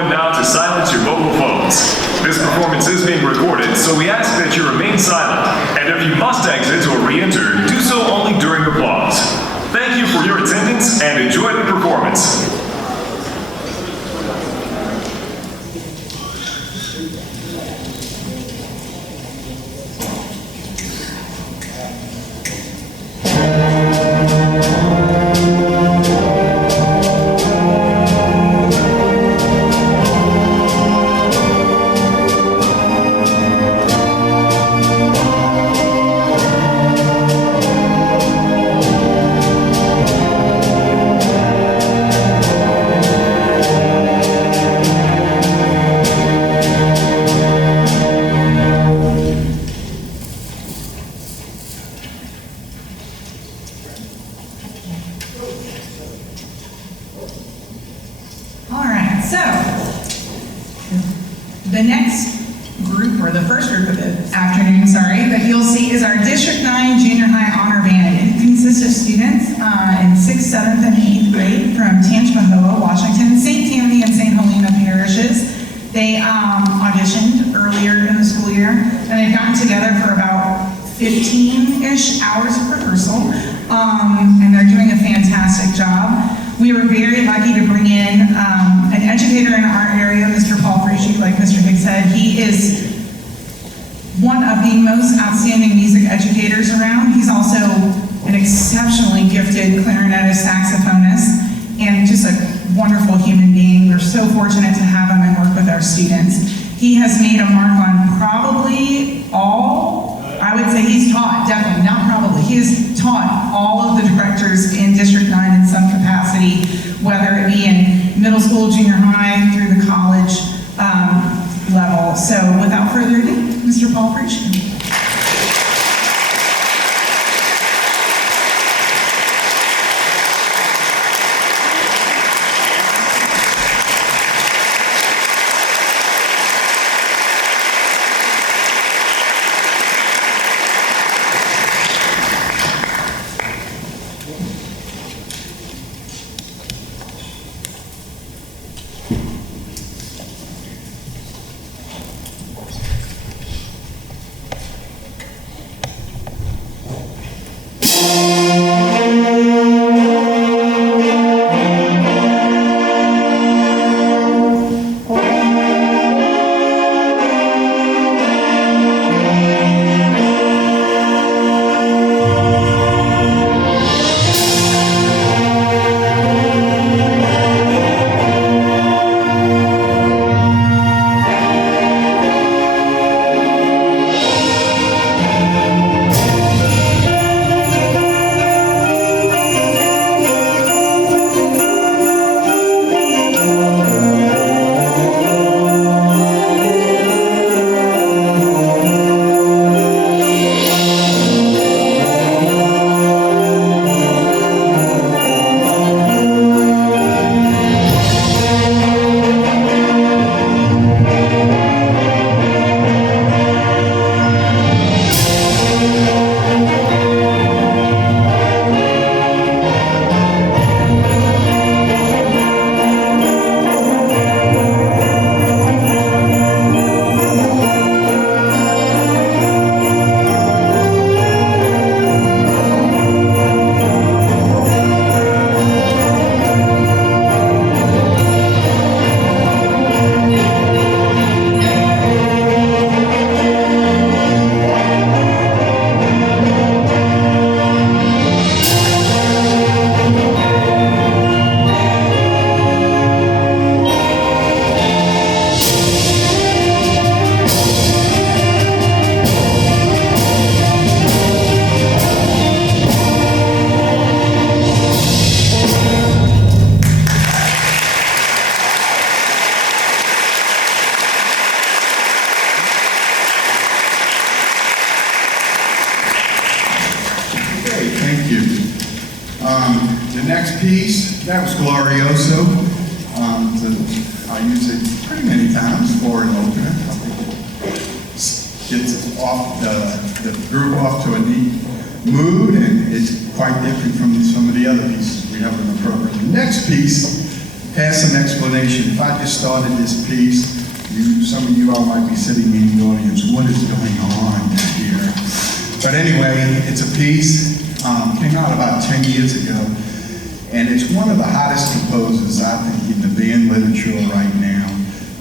moment now to silence your mobile phones. This performance is being recorded, so we ask that you remain silent, and if you must exit or re-enter, do so only during applause. Thank you for your attendance and enjoy the performance. The next group, or the first group of the afternoon, that you'll see is our District 9 Junior High Honor Band. It consists of students in 6th, 7th, and 8th grade from Tangipahoa, Washington, St. Tammany, and St. Helena parishes. They auditioned earlier in the school year, and they've gotten together for about 15-ish hours of rehearsal, and they're doing a fantastic job. We were very lucky to bring in an educator in our area, Mr. Paul Frischig, like Mr. Higgs said. He is one of the most outstanding music educators around. He's also an exceptionally gifted clarinetist, saxophonist, and just a wonderful human being. We're so fortunate to have him and work with our students. He has made a mark on probably all, I would say he's taught, definitely, not probably, he has taught all of the directors in District 9 in some capacity, whether it be in middle school, junior high, through the college level. So without further ado, Mr. Paul Frischig. The next piece, that was Glorioso. I use it pretty many times for an opener. I think it gets off the group off to a neat mood, and it's quite different from some of the other pieces we have in the program. The next piece pass some explanation. If I just started this piece, some of you all might be sitting in the audience, what is going on here? But anyway, it's a piece, came out about 10 years ago, and it's one of the hottest composers, I think, in the band literature right now.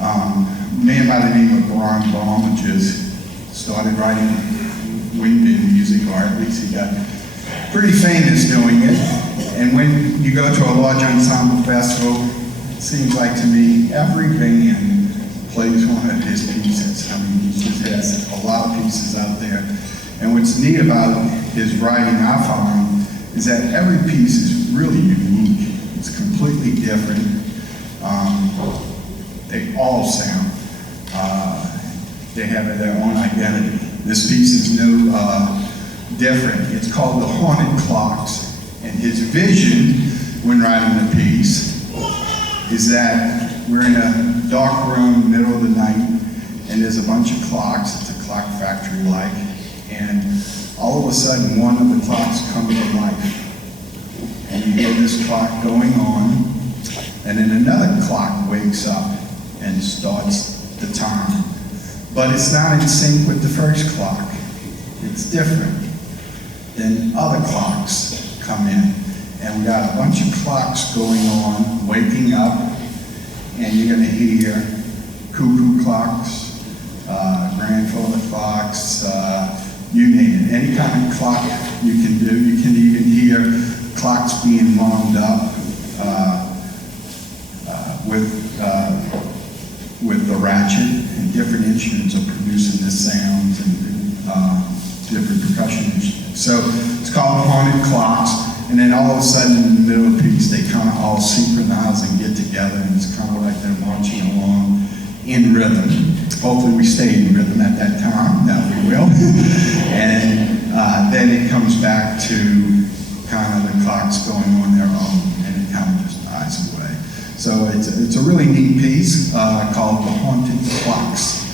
A man by the name of Brian Baum just started writing wind band music, or at least he got pretty famous doing it. And when you go to a large ensemble festival, it seems like to me, every band plays one of his pieces. I mean, he just has a lot of pieces out there. And what's neat about his writing, I find, is that every piece is really unique. It's completely different. They all sound, they have their own identity. This piece is no different. It's called The Haunted Clocks. And his vision when writing the piece is that we're in a dark room, middle of the night, and there's a bunch of clocks. It's a clock factory like, and all of a sudden one of the clocks comes to life. And you hear this clock going on, and then another clock wakes up and starts the time. But it's not in sync with the first clock. It's different. Then other clocks come in, and we got a bunch of clocks going on, waking up, and you're going to hear cuckoo clocks, grandfather clocks, you name it. Any kind of clock you can do. You can even hear clocks being wound up with the ratchet, and different instruments are producing the sounds and different percussion instruments. So it's called Haunted Clocks, and then all of a sudden in the middle of the piece they kind of all synchronize and get together, and it's kind of like they're marching along in rhythm. Hopefully we stay in rhythm at that time, that we will. And then it comes back to kind of the clocks going on their own, and it kind of just dies away. So it's a really neat piece called The Haunted Clocks.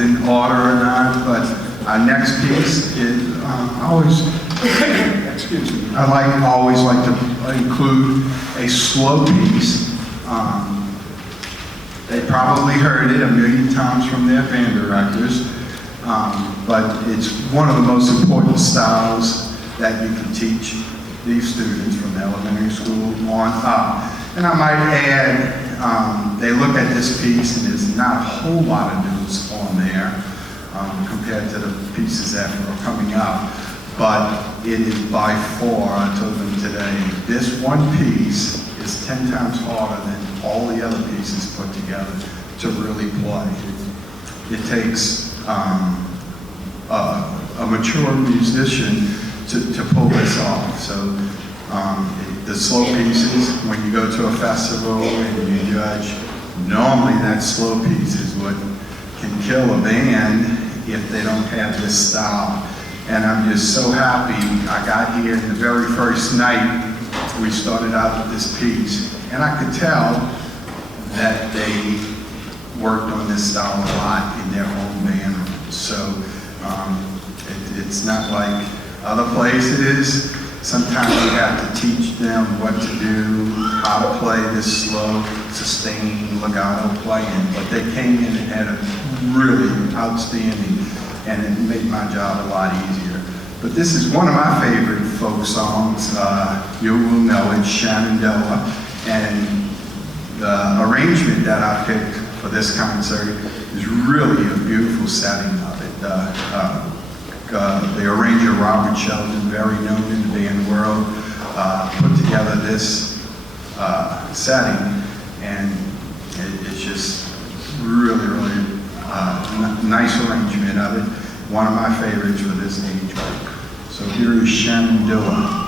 in order or not, but our next piece is, excuse me, always like to include a slow piece. They probably heard it a million times from their band directors, but it's one of the most important styles that you can teach these students from elementary school on up. And I might add, they look at this piece and there's not a whole lot of notes on there compared to the pieces that are coming up, but it is by far, I told them today, this one piece is 10 times harder than all the other pieces put together to really play. It takes a mature musician to pull this off. So the slow pieces, when you go to a festival and you judge, normally that slow piece is what can kill a band if they don't have this style. And I'm just so happy I got here the very first night we started out with this piece. And I could tell that they worked on this style a lot in their own band room. So it's not like other places. Sometimes you have to teach them what to do, how to play this slow, sustained legato playing. But they came in and had a really outstanding, and it made my job a lot easier. But this is one of my favorite folk songs. You will know it, Shenandoah. And the arrangement that I picked for this concert is really a beautiful setting of it. The arranger, Robert Sheldon, very known in the band world, put together this setting, and it's just really, really nice arrangement of it. One of my favorites for this age group. So here is Shenandoah.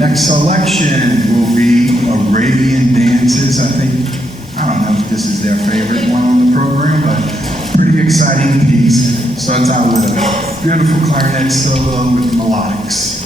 next selection will be Arabian Dances. I don't know if this is their favorite one on the program, but pretty exciting piece. Starts out with a beautiful clarinet solo with melodics.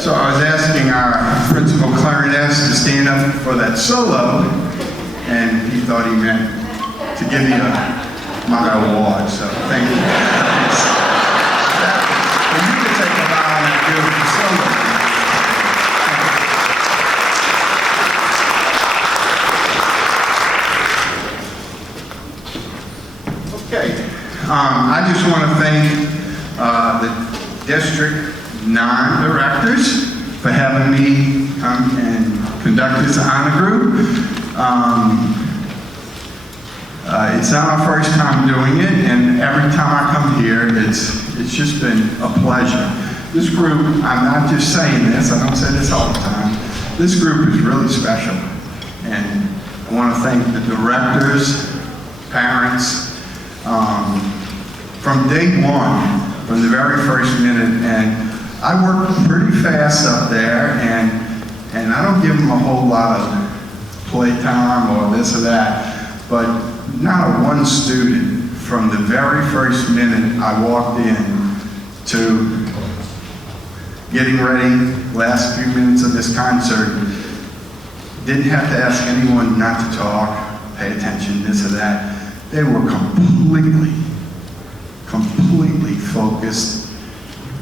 So I was asking our principal clarinetist to stand up for that solo, and he thought he meant to give me my award, so thank you. And you can take a bow on that beautiful solo. Okay, I just want to thank the District 9 directors for having me come and conduct this honor group. It's not our first time doing it, and every time I come here, it's just been a pleasure. This group, I'm not just saying this, I don't say this all the time, this group is really special. And I want to thank the directors, parents, from day one, from the very first minute, and I work pretty fast up there, and I don't give them a whole lot of playtime or this or that, but not one student from the very first minute I walked in to getting ready, last few minutes of this concert, didn't have to ask anyone not to talk, pay attention, this or that. They were completely focused,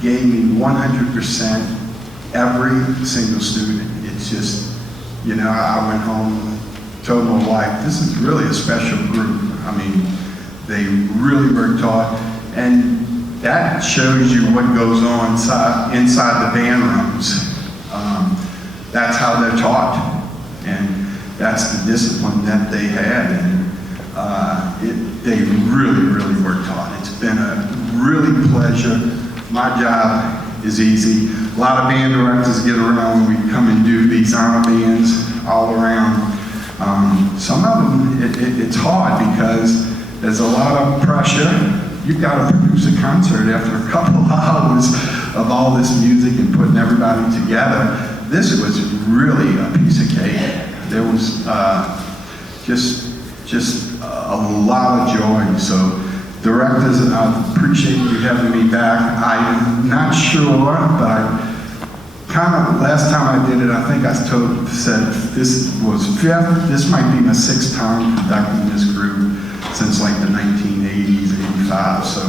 gave me 100%, every single student. It's just, you know, I went home, told my wife, this is really a special group. I mean, they really worked hard, and that shows you what goes on inside the band rooms. That's how they're taught, and that's the discipline that they had, and they really worked hard. It's been a really pleasure. My job is easy. A lot of band directors get around when we come and do these honor bands all around. Some of them, it's hard because there's a lot of pressure. You've got to produce a concert after a couple of hours of all this music and putting everybody together. This was really a piece of cake. There was just a lot of joy. So directors, I appreciate you having me back. I'm not sure, but I kind of, last time I did it, I think I said this was fifth. This might be my sixth time conducting this group since like the 1980s, 85. So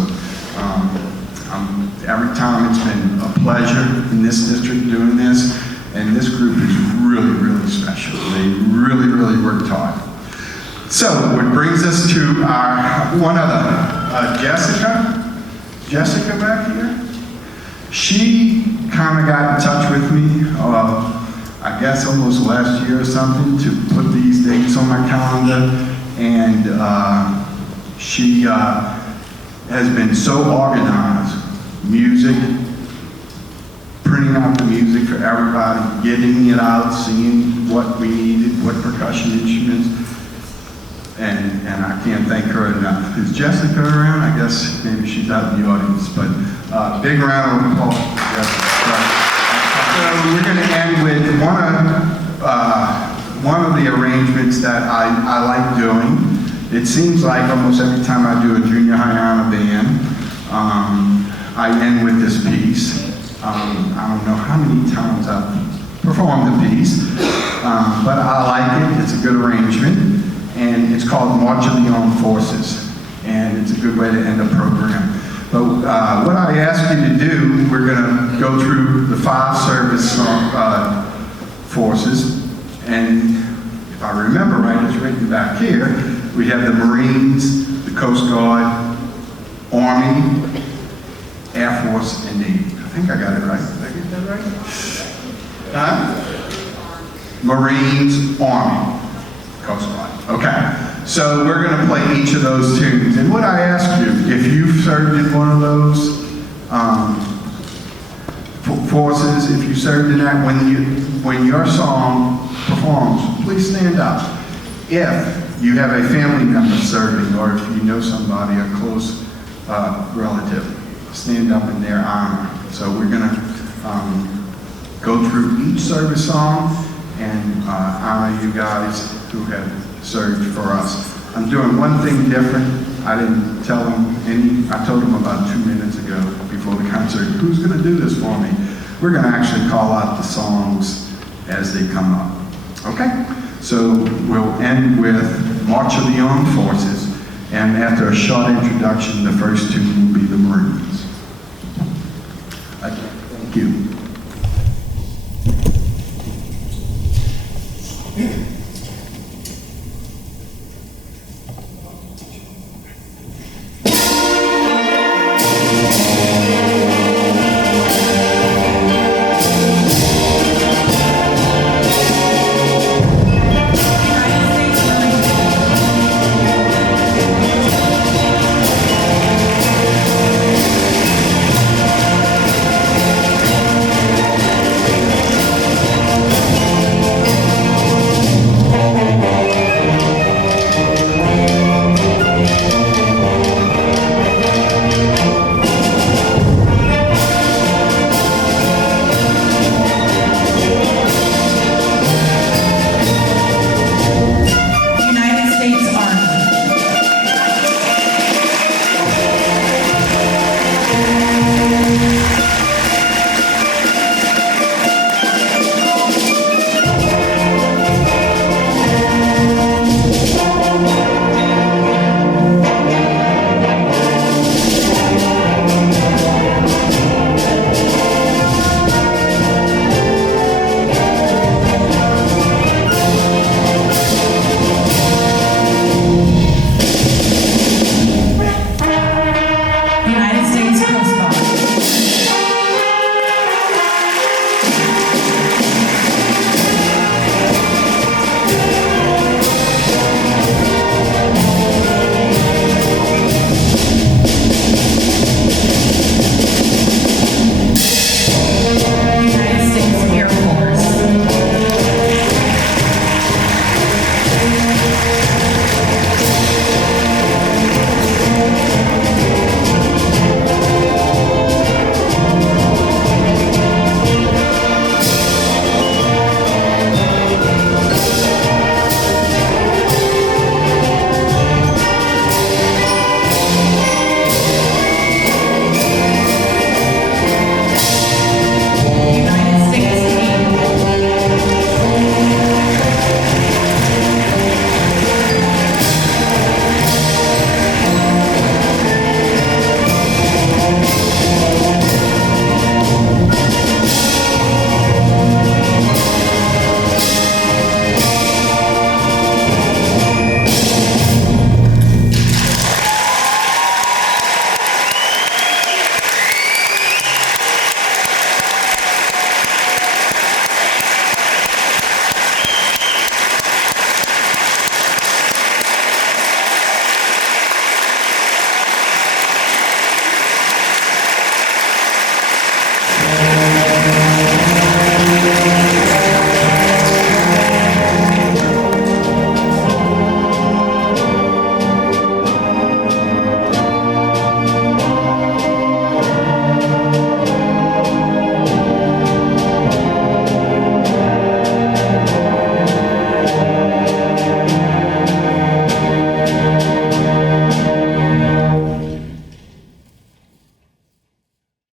every time it's been a pleasure in this district doing this, and this group is really special. They really worked hard. So what brings us to our one other, Jessica back here. She kind of got in touch with me, I guess almost last year or something, to put these dates on my calendar, and she has been so organized. Music, printing out the music for everybody, getting it out, seeing what we needed, what percussion instruments, and I can't thank her enough. Is Jessica around? I guess maybe she's out in the audience, but big round of applause for Jessica. So we're going to end with one of the arrangements that I like doing. It seems like almost every time I do a junior high honor band, I end with this piece. I don't know how many times I've performed the piece, but I like it. It's a good arrangement, and it's called March of the Armed Forces, and it's a good way to end a program. But what I ask you to do, we're going to go through the 5 service forces, and if I remember right, it's written back here. We have the Marines, the Coast Guard, Army, Air Force, and Navy. I think I got it right. Did I get that right? Marines, Army, Coast Guard. Okay. So we're going to play each of those tunes. And what I ask you, if you've served in one of those forces, if you served in that, when your song performs, please stand up. If you have a family member serving, or if you know somebody, a close relative, stand up in their honor. So we're going to go through each service song and honor you guys who have served for us. I'm doing one thing different. I didn't tell them I told them about 2 minutes ago before the concert, who's going to do this for me? We're going to actually call out the songs as they come up. Okay? So we'll end with March of the Armed Forces, and after a short introduction, the first tune will be the Marine.